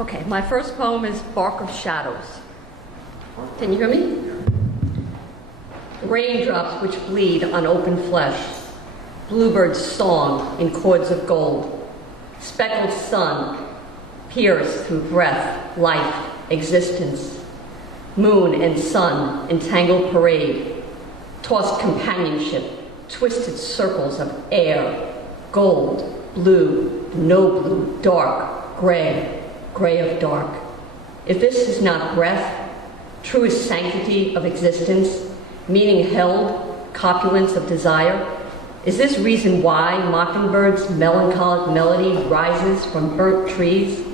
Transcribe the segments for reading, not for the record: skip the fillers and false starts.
Okay, my first poem is Bark of Shadows. Can you hear me? Raindrops which bleed on open flesh, bluebirds' song in chords of gold, speckled sun pierced through breath, life, existence, moon and sun entangled parade, tossed companionship, twisted circles of air, gold, blue, no blue, dark, gray, gray of dark. If this is not breath, truest sanctity of existence, meaning held, copulence of desire, is this reason why mockingbird's melancholic melody rises from burnt trees,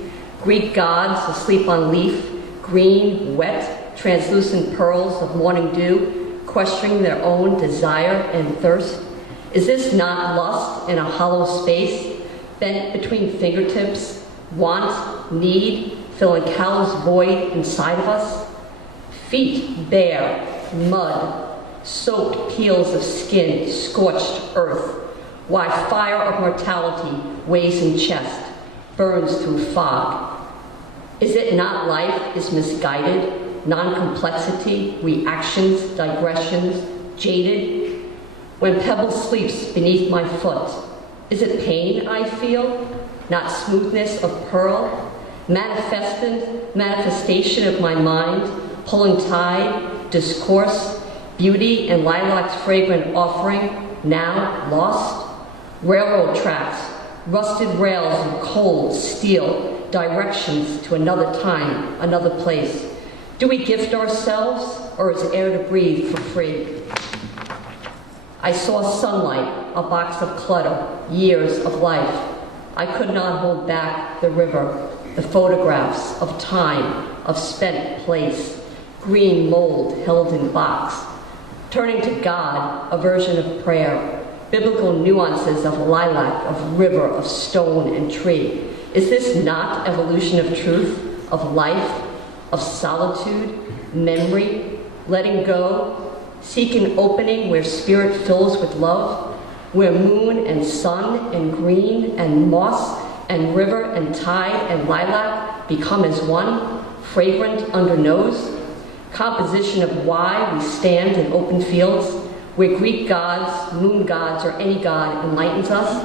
Greek gods asleep on leaf, green, wet, translucent pearls of morning dew, questioning their own desire and thirst? Is this not lust in a hollow space, bent between fingertips, want, need, filling callous void inside of us? Feet bare, mud, soaked peels of skin, scorched earth, why fire of mortality weighs in chest, burns through fog. Is it not life is misguided, non-complexity, reactions, digressions, jaded? When pebble sleeps beneath my foot, is it pain I feel, not smoothness of pearl? Manifestation of my mind, pulling tide, discourse, beauty and lilac's fragrant offering, now lost? Railroad tracks, rusted rails of cold steel, directions to another time, another place. Do we gift ourselves, or is air to breathe for free? I saw sunlight, a box of clutter, years of life. I could not hold back the river, the photographs of time, of spent place, green mold held in box. Turning to God, a version of prayer, biblical nuances of lilac, of river, of stone and tree. Is this not evolution of truth, of life, of solitude, memory, letting go, seeking opening where spirit fills with love, where moon and sun and green and moss and river and tide and lilac become as one, fragrant under nose? Composition of why we stand in open fields, where Greek gods, moon gods, or any god enlightens us?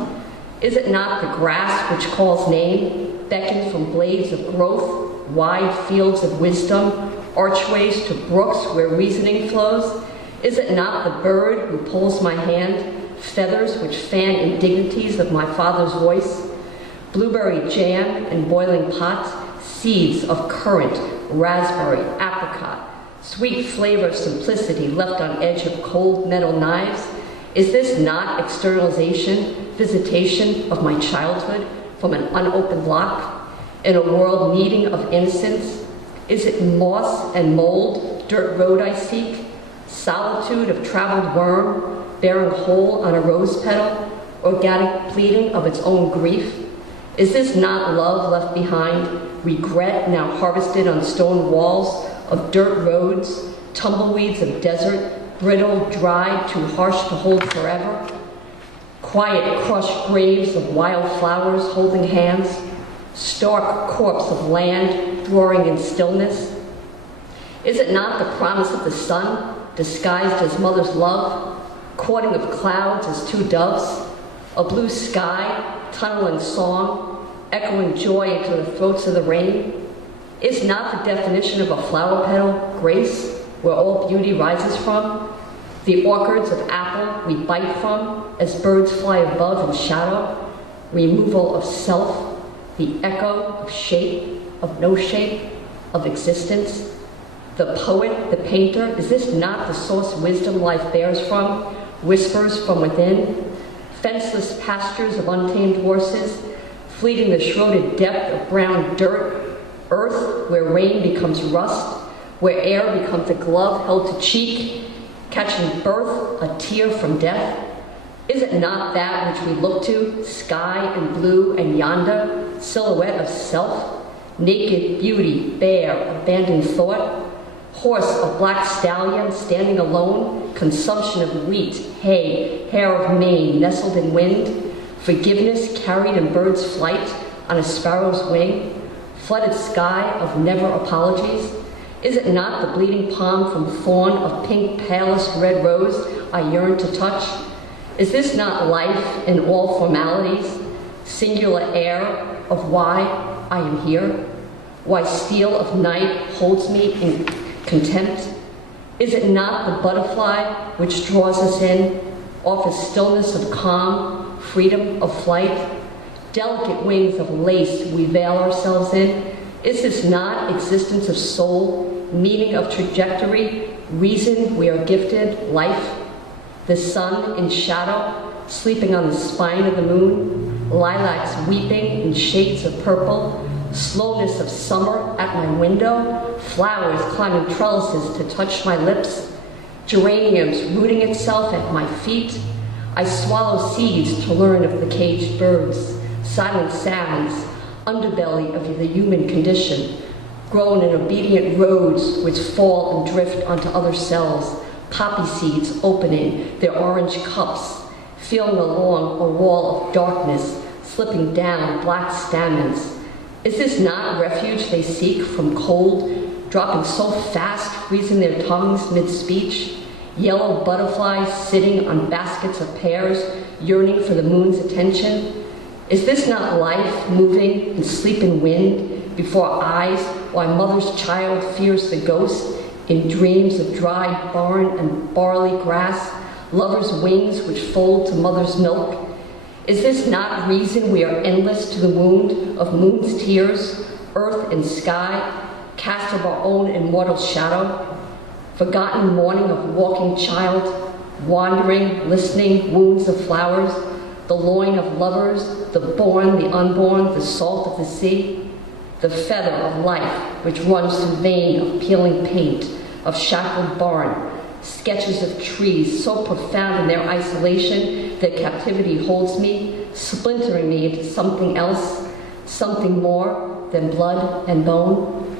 Is it not the grass which calls name, beckons from blades of growth, wide fields of wisdom, archways to brooks where reasoning flows? Is it not the bird who pulls my hand, feathers which fan indignities of my father's voice? Blueberry jam and boiling pot, seeds of currant, raspberry, apricot, sweet flavor of simplicity left on edge of cold metal knives. Is this not externalization, visitation of my childhood from an unopened lock in a world needing of innocence? Is it moss and mold, dirt road I seek, solitude of traveled worm, bearing whole on a rose petal, organic pleading of its own grief? Is this not love left behind, regret now harvested on stone walls of dirt roads, tumbleweeds of desert, brittle, dry, too harsh to hold forever? Quiet, crushed graves of wild flowers holding hands, stark corpse of land roaring in stillness? Is it not the promise of the sun, disguised as mother's love, courting of clouds as two doves, a blue sky, tunneling song, echoing joy into the throats of the rain? Is not the definition of a flower petal grace, where all beauty rises from? The orchards of apple we bite from, as birds fly above in shadow, removal of self, the echo of shape, of no shape, of existence? The poet, the painter, is this not the source wisdom life bears from, whispers from within? Fenceless pastures of untamed horses, fleeting the shrouded depth of brown dirt, earth where rain becomes rust, where air becomes a glove held to cheek, catching birth, a tear from death? Is it not that which we look to, sky and blue and yonder, silhouette of self, naked beauty, bare, abandoned thought, horse of black stallion standing alone, consumption of wheat, hay, hair of mane nestled in wind, forgiveness carried in bird's flight on a sparrow's wing, flooded sky of never apologies? Is it not the bleeding palm from thorn of pink palest red rose I yearn to touch? Is this not life in all formalities, singular air of why I am here? Why steel of night holds me in contempt? Is it not the butterfly which draws us in, offers stillness of calm, freedom of flight? Delicate wings of lace we veil ourselves in. Is this not existence of soul, meaning of trajectory, reason we are gifted, life? The sun in shadow, sleeping on the spine of the moon, lilacs weeping in shades of purple, slowness of summer at my window, flowers climbing trellises to touch my lips, geraniums rooting itself at my feet. I swallow seeds to learn of the caged birds, silent sounds, underbelly of the human condition, grown in obedient roads which fall and drift onto other cells, poppy seeds opening their orange cups, feeling along a wall of darkness, slipping down black stamens. Is this not refuge they seek from cold, dropping so fast, freezing their tongues mid-speech? Yellow butterflies sitting on baskets of pears, yearning for the moon's attention? Is this not life moving in sleep and wind before eyes, while mother's child fears the ghost in dreams of dry barn and barley grass, lovers' wings which fold to mother's milk? Is this not reason we are endless to the wound of moon's tears, earth and sky, cast of our own immortal shadow? Forgotten morning of walking child, wandering, listening, wounds of flowers, the loin of lovers, the born, the unborn, the salt of the sea, the feather of life which runs through vein of peeling paint, of shackled barn, sketches of trees so profound in their isolation that captivity holds me, splintering me into something else, something more than blood and bone.